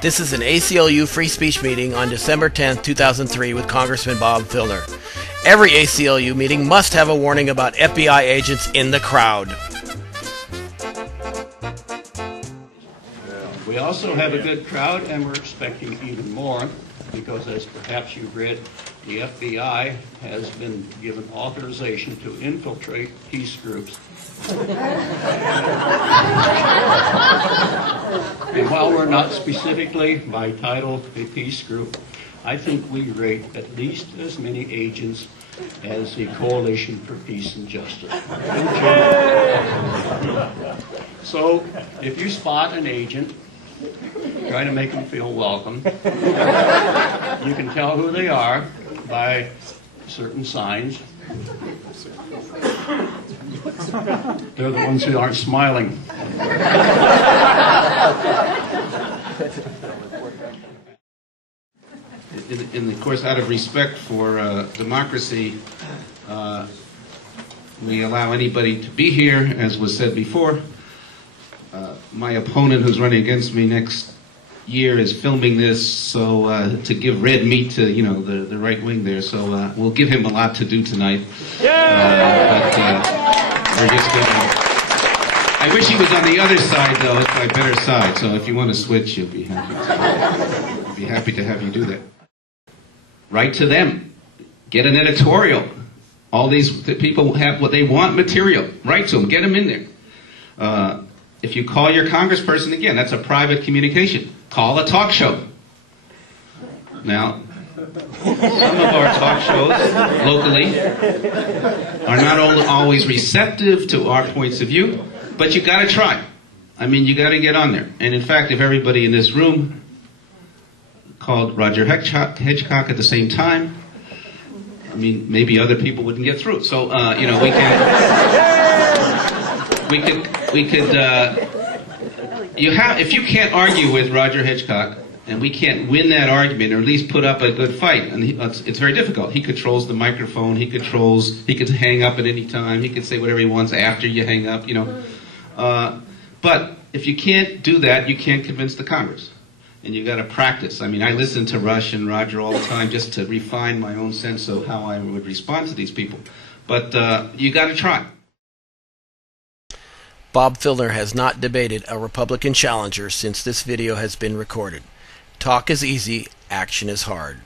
This is an ACLU free speech meeting on December 10, 2003 with Congressman Bob Filner. Every ACLU meeting must have a warning about FBI agents in the crowd. We also have a good crowd, and we're expecting even more because, as perhaps you've read, the FBI has been given authorization to infiltrate peace groups. And while we're not specifically by title a peace group, I think we rate at least as many agents as the Coalition for Peace and Justice. So if you spot an agent, try to make them feel welcome. You can tell who they are by certain signs. They're the ones who aren't smiling. In the course, out of respect for democracy, we allow anybody to be here, as was said before. My opponent, who's running against me next year, is filming this, so to give red meat to the right wing there. So we'll give him a lot to do tonight. But we're just gonna. I wish he was on the other side, though. It's my better side. So if you want to switch, you'll be happy. I'd be happy to have you do that. Write to them. Get an editorial. All these people have what they want material. Write to them. Get them in there. If you call your congressperson, again, that's a private communication. Call a talk show. Now, some of our talk shows locally are not always receptive to our points of view, but you got to try. I mean, you got to get on there. And in fact, if everybody in this room called Roger Hedgecock at the same time, I mean, maybe other people wouldn't get through. So, we could. If you can't argue with Roger Hedgecock, and we can't win that argument, or at least put up a good fight, and it's very difficult. He controls the microphone. He could hang up at any time. He could say whatever he wants after you hang up. But if you can't do that, you can't convince the Congress, and you got to practice. I mean, I listen to Rush and Roger all the time just to refine my own sense of how I would respond to these people. But you got to try. Bob Filner has not debated a Republican challenger since this video has been recorded. Talk is easy, action is hard.